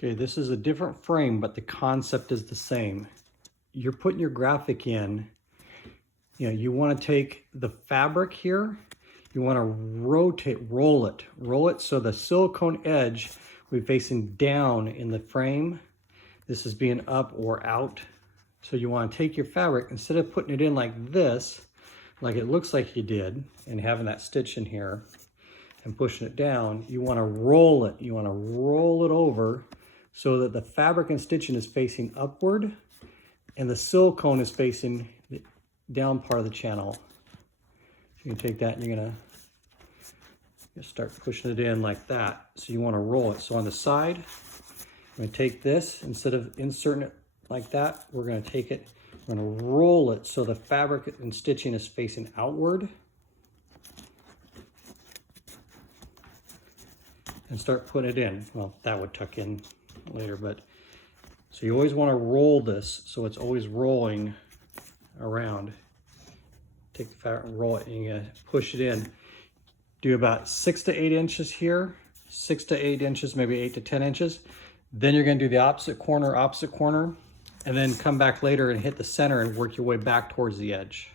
Okay, this is a different frame, but the concept is the same. You're putting your graphic in, you want to take the fabric here, you want to roll it so the silicone edge will be facing down in the frame. This is being up or out. So you want to take your fabric, instead of putting it in like this, like it looks like you did, and having that stitch in here and pushing it down, you want to roll it. You want to roll it over so that the fabric and stitching is facing upward and the silicone is facing the down part of the channel. So you can take that and you're going to start pushing it in like that. So you want to roll it. So on the side, I'm going to take this, instead of inserting it like that, we're going to take it, we're going to roll it so the fabric and stitching is facing outward. And start putting it in. Well, that would tuck in later, but so you always want to roll this so it's always rolling around. Take the fabric and roll it, and you push it in. Do about 6 to 8 inches here, 6 to 8 inches, maybe 8 to 10 inches. Then you're going to do the opposite corner, and then come back later and hit the center and work your way back towards the edge.